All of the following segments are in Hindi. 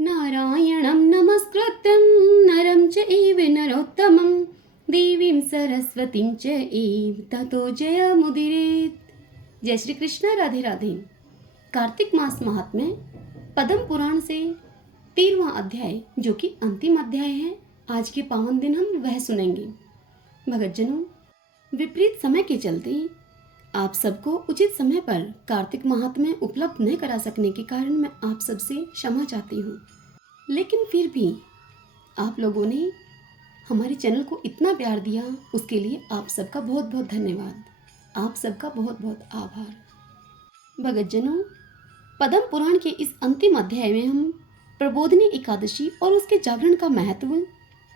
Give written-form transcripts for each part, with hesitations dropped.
नारायणं नमस्कृत्यं नरं चैव नरोत्तमं देवीं सरस्वतीं चैव ततो जयमुदीरयेत्। जय श्री कृष्ण। राधे राधे। कार्तिक मास महात्म्य पद्म पुराण से 13वां अध्याय, जो कि अंतिम अध्याय है, आज के पावन दिन हम वह सुनेंगे। भगतजनों, विपरीत समय के चलते आप सबको उचित समय पर कार्तिक महात्म्य उपलब्ध नहीं करा सकने के कारण मैं आप सबसे क्षमा चाहती हूँ। लेकिन फिर भी आप लोगों ने हमारे चैनल को इतना प्यार दिया, उसके लिए आप सबका बहुत बहुत धन्यवाद। आप सबका बहुत बहुत आभार। भगतजनों, पद्म पुराण के इस अंतिम अध्याय में हम प्रबोधिनी एकादशी और उसके जागरण का महत्व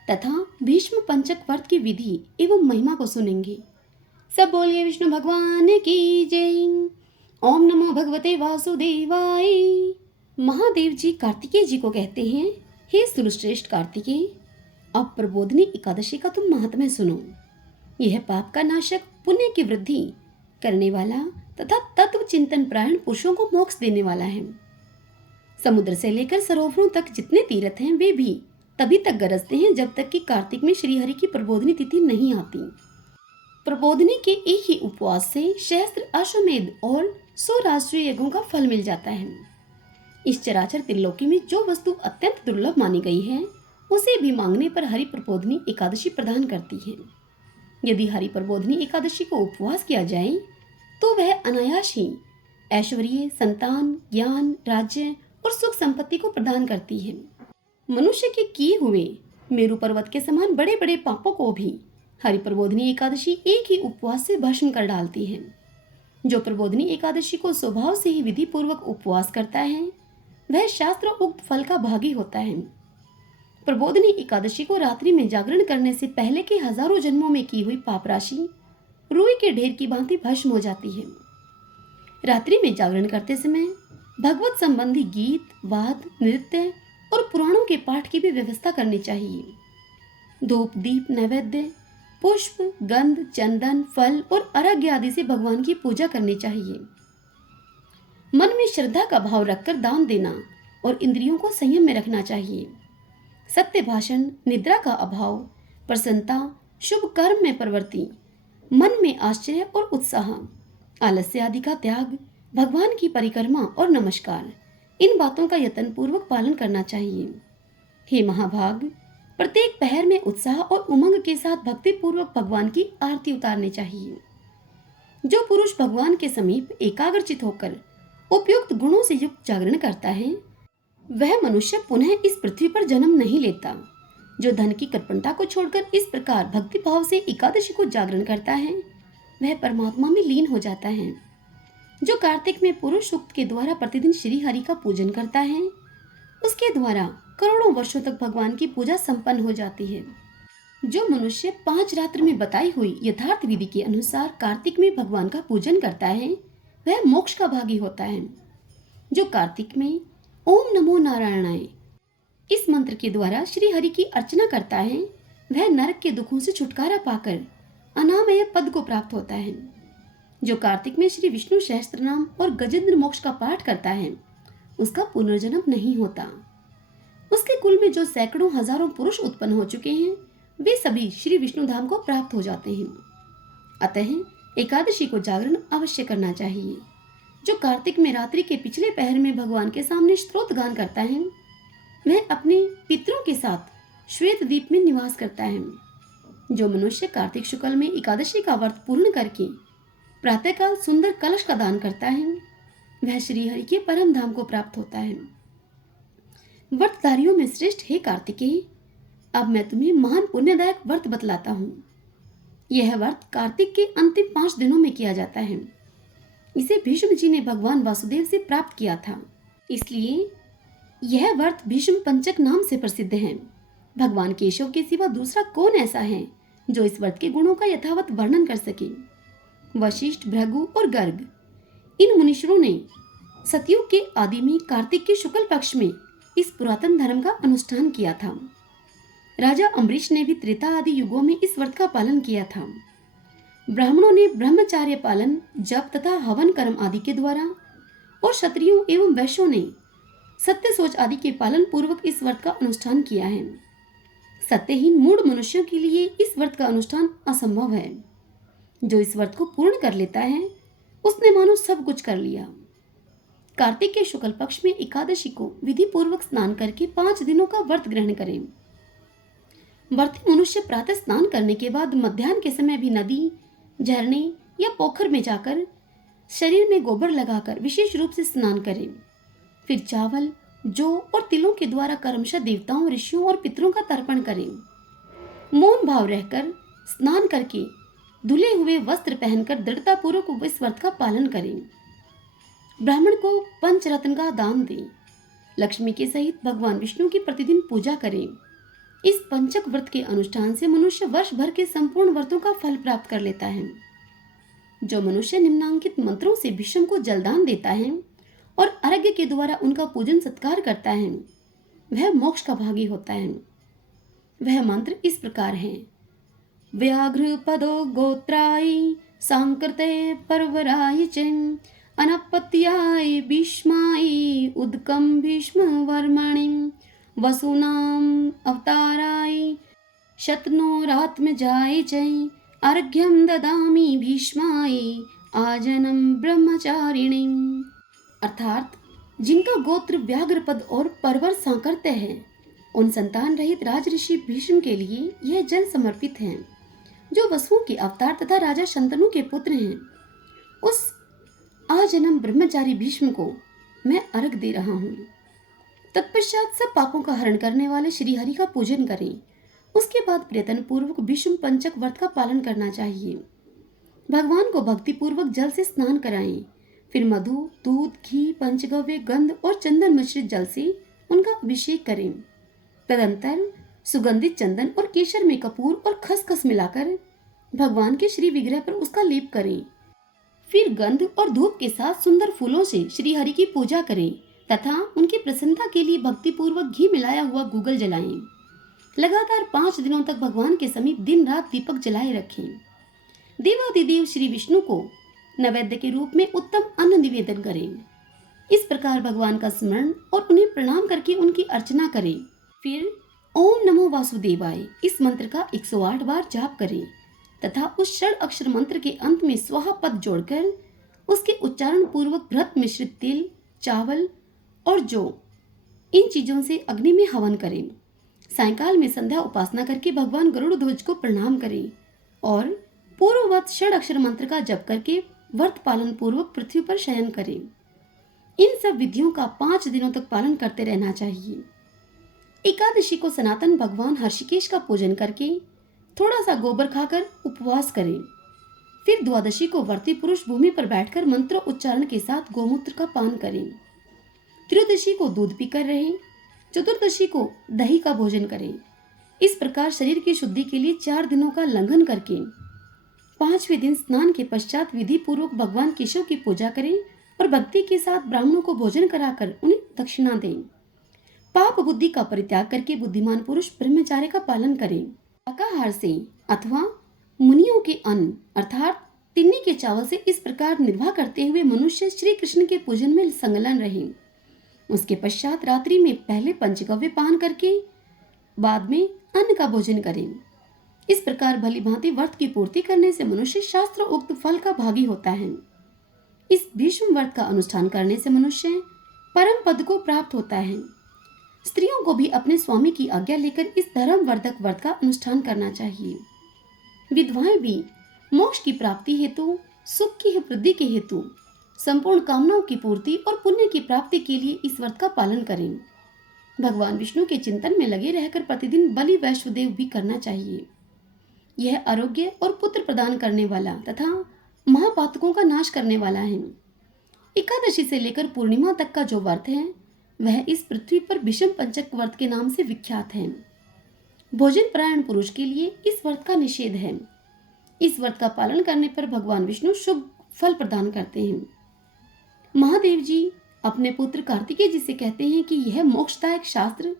तथा भीष्म पंचक व्रत की विधि एवं महिमा को सुनेंगे। सब बोलिए विष्णु भगवान की जय। ओम नमो भगवते वासुदेवाय। महादेव जी कार्तिकेय जी को कहते हैं, हे सुरश्रेष्ठ कार्तिकेय, अब प्रबोधिनी एकादशी का तुम महात्म्य सुनो। यह पाप का नाशक, पुण्य की वृद्धि करने वाला तथा तत्व चिंतन प्रायण पुरुषों को मोक्ष देने वाला है। समुद्र से लेकर सरोवरों तक जितने तीर्थ हैं, वे भी तभी तक गरजते हैं जब तक कि कार्तिक में श्रीहरि की प्रबोधिनी तिथि नहीं आती। प्रबोधिनी के एक ही उपवास से सहस्त्र अश्वमेध और 100 राष्ट्रीय यज्ञों का फल मिल जाता है। इस चराचर त्रिलोकी में जो वस्तु अत्यंत दुर्लभ मानी गई है, उसे भी मांगने पर हरि प्रबोधिनी एकादशी प्रदान करती है। यदि हरि प्रबोधिनी एकादशी को उपवास किया जाए तो वह अनायास ही ऐश्वर्य, संतान, ज्ञान, राज्य और सुख संपत्ति को प्रदान करती है। मनुष्य के किए हुए मेरु पर्वत के समान बड़े बड़े पापों को भी हरि प्रबोधिनी एकादशी एक ही उपवास से भस्म कर डालती है। जो प्रबोधिनी एकादशी को स्वभाव से ही विधि पूर्वक उपवास करता है, वह शास्त्र उक्त फल का भागी होता है। प्रबोधिनी एकादशी को रात्रि में जागरण करने से पहले के हजारों जन्मों में की हुई पाप राशि रुई के ढेर की भांति भस्म हो जाती है। रात्रि में जागरण करते समय भगवत संबंधी गीत, वाद, नृत्य और पुराणों के पाठ की भी व्यवस्था करनी चाहिए। धूप, दीप, नैवेद्य, पुष्प, गंध, चंदन, फल और अर्घ्य आदि से भगवान की पूजा करनी चाहिए। मन में श्रद्धा का भाव रखकर दान देना और इंद्रियों को संयम में रखना चाहिए। सत्य भाषण, निद्रा का अभाव, प्रसन्नता, शुभ कर्म में प्रवृत्ति, मन में आश्चर्य और उत्साह, आलस्य आदि का त्याग, भगवान की परिक्रमा और नमस्कार, इन बातों का यत्न पूर्वक पालन करना चाहिए। हे महाभाग, प्रत्येक पहर में उत्साह और उमंग के साथ भक्ति पूर्वक भगवान की आरती उतारनी चाहिए। जो पुरुष भगवान के समीप एकाग्रचित होकर उपयुक्त गुणों से युक्त जागरण करता है, वह मनुष्य पुनः इस पृथ्वी पर जन्म नहीं लेता। जो धन की कृपणता को छोड़कर इस प्रकार भक्ति भाव से एकादशी को जागरण करता है, वह परमात्मा में लीन हो जाता है। जो कार्तिक में पुरुष सूक्त के द्वारा प्रतिदिन श्री हरि का पूजन करता है, उसके द्वारा करोड़ों वर्षों तक भगवान की पूजा संपन्न हो जाती है। जो मनुष्य 5 रात्र में बताई हुई यथार्थ विधि के अनुसार कार्तिक में भगवान का पूजन करता है, वह मोक्ष का भागी होता है। जो कार्तिक में ओम नमो नारायणाय इस मंत्र के द्वारा श्री हरि की अर्चना करता है, वह नरक के दुखों से छुटकारा पाकर अनामय पद को प्राप्त होता है। जो कार्तिक में श्री विष्णु सहस्त्र नाम और गजेंद्र मोक्ष का पाठ करता है, उसका पुनर्जन्म नहीं होता। उसके कुल में जो सैकड़ों हजारों पुरुष उत्पन्न हो चुके हैं, वे सभी श्री विष्णु धाम को प्राप्त हो जाते हैं। अतः एकादशी को जागरण अवश्य करना चाहिए। जो कार्तिक में रात्रि के पिछले पहर में भगवान के सामने स्तोत्र गान करता है, वह अपने पितरों के साथ श्वेत द्वीप में निवास करता है। जो मनुष्य कार्तिक शुक्ल में एकादशी का व्रत पूर्ण करके प्रातःकाल सुंदर कलश का दान करता है, वह श्री हरि के परम धाम को प्राप्त होता है। व्रतधारियों में श्रेष्ठ हे कार्तिकेय, अब मैं तुम्हें महान पुण्यदायक व्रत बतलाता हूँ। यह व्रत कार्तिक के अंतिम 5 दिनों में किया जाता है। इसे भीष्म जी ने भगवान वासुदेव से प्राप्त किया था, इसलिए यह व्रत भीष्म पंचक नाम से प्रसिद्ध है। भगवान केशव के सिवा दूसरा कौन ऐसा है जो इस व्रत के गुणों का यथावत वर्णन कर सके। वशिष्ठ, भृगु और गर्ग, इन मुनीश्वरों ने सतयुग के आदि में कार्तिक के शुक्ल पक्ष में इस पुरातन धर्म का अनुष्ठान किया था। राजा अम्बरीश ने भी त्रेता आदि युगों में इस व्रत का पालन किया था। ब्राह्मणों ने ब्रह्मचार्य पालन, जप तथा हवन कर्म आदि के द्वारा और क्षत्रियों एवं वैश्यों ने सत्य सोच आदि के पालन पूर्वक इस व्रत का अनुष्ठान किया है। सत्यहीन मूढ़ मनुष्यों के लिए इस व्रत का अनुष्ठान असंभव है। जो इस व्रत को पूर्ण कर लेता है उसने मानो सब कुछ कर लिया। कार्तिक के शुक्ल पक्ष में एकादशी को विधि पूर्वक स्नान करके 5 दिनों का व्रत ग्रहण करें। व्रती मनुष्य प्रातः स्नान करने के बाद मध्याह्न के समय भी नदी, झरने या पोखर में जाकर शरीर में गोबर लगाकर विशेष रूप से स्नान करें। फिर चावल, जौ और तिलों के द्वारा क्रमशः देवताओं, ऋषियों और पितरों का तर्पण करें। मौन भाव रहकर स्नान करके धुले हुए वस्त्र पहनकर दृढ़ता पूर्वक इस व्रत का पालन करें। ब्राह्मण को पंचरत्न का दान दें। लक्ष्मी के सहित भगवान विष्णु की प्रतिदिन पूजा करें। इस पंचक व्रत के अनुष्ठान से मनुष्य वर्ष भर के संपूर्ण व्रतों का फल प्राप्त कर लेता है। जो मनुष्य निम्नांकित मंत्रों से भीष्म को जलदान देता है और अर्घ्य के द्वारा उनका पूजन सत्कार करता है, वह मोक्ष का भागी होता है। वह मंत्र इस प्रकार है: व्याघ्र पदो गोत्राय सांकृते परवराय च अनपत्याय भीष्माय उदकम भीष्म वर्मणि वसुनाम अवताराय शतनोरात्मजाय च अर्घ्यम ददामि भीष्माय आजनम ब्रह्मचारिणी। अर्थात जिनका गोत्र व्याघ्रपद और परवर सांकर्त्य है, उन संतान रहित राजऋषि भीष्म के लिए यह जल समर्पित है, जो वसुओं के अवतार तथा राजा शंतनु के पुत्र हैं। उस आजन्म ब्रह्मचारी भीष्म को मैं अर्घ दे रहा हूँ। तत्पश्चात सब पापों का हरण करने वाले श्री हरि का पूजन करें। उसके बाद प्रयत्न पूर्वक भीष्म पंचक व्रत का पालन करना चाहिए। भगवान को भक्ति पूर्वक जल से स्नान कराएं। फिर मधु, दूध, घी, पंचगव्य, गंध और चंदन मिश्रित जल से उनका अभिषेक करें। तदंतर सुगंधित चंदन और केसर में कपूर और खसखस मिलाकर भगवान के श्री विग्रह पर उसका लेप करें। फिर गंध और धूप के साथ सुंदर फूलों से श्री हरि की पूजा करें तथा उनकी प्रसन्नता के लिए भक्ति पूर्वक घी मिलाया हुआ गूगल जलाएं। लगातार 5 दिनों तक भगवान के समीप दिन रात दीपक जलाए रखें। देवादिदेव श्री विष्णु को नैवेद्य के रूप में उत्तम अन्न निवेदन करें। इस प्रकार भगवान का स्मरण और उन्हें प्रणाम करके उनकी अर्चना करें। फिर ओम नमो वासुदेवाय इस मंत्र का 108 बार जाप करें तथा उस षड अक्षर मंत्र के अंत में स्वाहा पद जोड़कर उसके उच्चारण पूर्वक व्रत मिश्रित तिल, चावल और जौ इन चीजों से अग्नि में हवन करें। सायंकाल में संध्या उपासना करके भगवान गरुड़ ध्वज को प्रणाम करें और पूर्ववत षड अक्षर मंत्र का जप करके व्रत पालन पूर्वक पृथ्वी पर शयन करें। इन सब विधियों का 5 दिनों तक पालन करते रहना चाहिए। एकादशी को सनातन भगवान हर्षिकेश का पूजन करके थोड़ा सा गोबर खाकर उपवास करें। फिर द्वादशी को व्रती पुरुष भूमि पर बैठकर मंत्र उच्चारण के साथ गोमूत्र का पान करें। त्रयोदशी को दूध पीकर रहें। चतुर्दशी को दही का भोजन करें। इस प्रकार शरीर की शुद्धि के लिए 4 दिनों का लंघन करके 5वें दिन स्नान के पश्चात विधि पूर्वक भगवान केशव की पूजा करें और भक्ति के साथ ब्राह्मणों को भोजन कराकर उन्हें दक्षिणा दें। पाप बुद्धि का परित्याग करके बुद्धिमान पुरुष ब्रह्मचार्य का पालन करें। शाकाहार से अथवा मुनियों के अन्न अर्थात तिन्नी के चावल से इस प्रकार निर्वाह करते हुए मनुष्य श्री कृष्ण के पूजन में संलग्न रहे। उसके पश्चात रात्रि में पहले पंचगव्य पान करके बाद में अन्न का भोजन करें। इस प्रकार भली भांति व्रत की पूर्ति करने से मनुष्य शास्त्र उक्त फल का भागी होता है। इस भीष्म व्रत का अनुष्ठान करने से मनुष्य परम पद को प्राप्त होता है। स्त्रियों को भी अपने स्वामी की आज्ञा लेकर इस धर्म वर्धक व्रत का अनुष्ठान करना चाहिए। विधवाएं भी मोक्ष की प्राप्ति हेतु, सुख की वृद्धि के हेतु, संपूर्ण कामनाओं की पूर्ति और पुण्य की प्राप्ति के लिए इस व्रत का पालन करें। भगवान विष्णु के चिंतन में लगे रहकर प्रतिदिन बलि वैश्वदेव भी करना चाहिए। यह आरोग्य और पुत्र प्रदान करने वाला तथा महापातकों का नाश करने वाला है। एकादशी से लेकर पूर्णिमा तक का जो व्रत है वह इस पृथ्वी पर भीष्म पंचक व्रत के नाम से विख्यात है। भोजन परायण पुरुष के लिए इस व्रत का निषेध है। इस व्रत का पालन करने पर भगवान विष्णु शुभ फल प्रदान करते हैं। महादेव जी अपने पुत्र कार्तिकेय जी से कहते हैं कि यह मोक्षदायक शास्त्र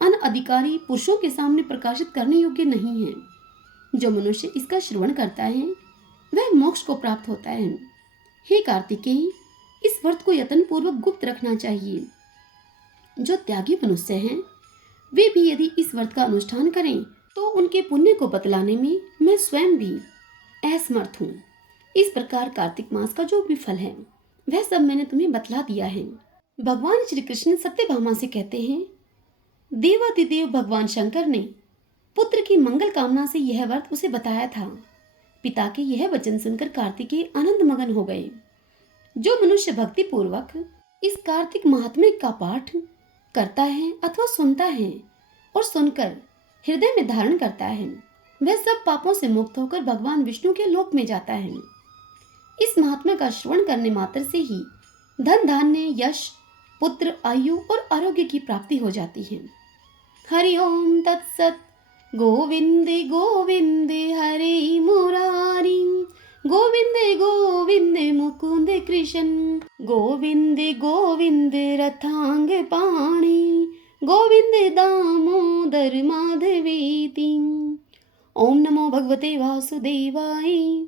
अनअधिकारी पुरुषों के सामने प्रकाशित करने योग्य नहीं है। जो मनुष्य इसका श्रवण करता है वह मोक्ष को प्राप्त होता है। हे कार्तिकेय, इस व्रत को यत्न पूर्वक गुप्त रखना चाहिए। जो त्यागी मनुष्य हैं वे भी यदि इस व्रत का अनुष्ठान करें तो उनके पुण्य को बतलाने में मैं स्वयं भी असमर्थ हूँ। इस प्रकार कार्तिक मास का जो भी फल है वह सब मैंने तुम्हें बतला दिया है। भगवान श्री कृष्ण सत्यभामा से कहते हैं, देवादिदेव भगवान शंकर ने पुत्र की मंगल कामना से यह व्रत उसे बताया था। पिता के यह वचन सुनकर कार्तिकेय आनंद मगन हो गए। जो मनुष्य भक्ति पूर्वक इस कार्तिक महात्म्य का पाठ करता है अथवा सुनता है और सुनकर हृदय में धारण करता है वह सब पापों से मुक्त होकर भगवान विष्णु के लोक में जाता है। इस महात्म्य का श्रवण करने मात्र से ही धन धान्य यश पुत्र आयु और आरोग्य की प्राप्ति हो जाती है। हरि ओम तत्सत। गोविंदे गोविंदे हरे मुरारी, गोविंदे गोविंदे मुकुंद कृष्ण, गोविंदे गोविंदे रथांग पाणी, गोविंदे दामोदर माधवेति। ओम नमो भगवते वासुदेवाय।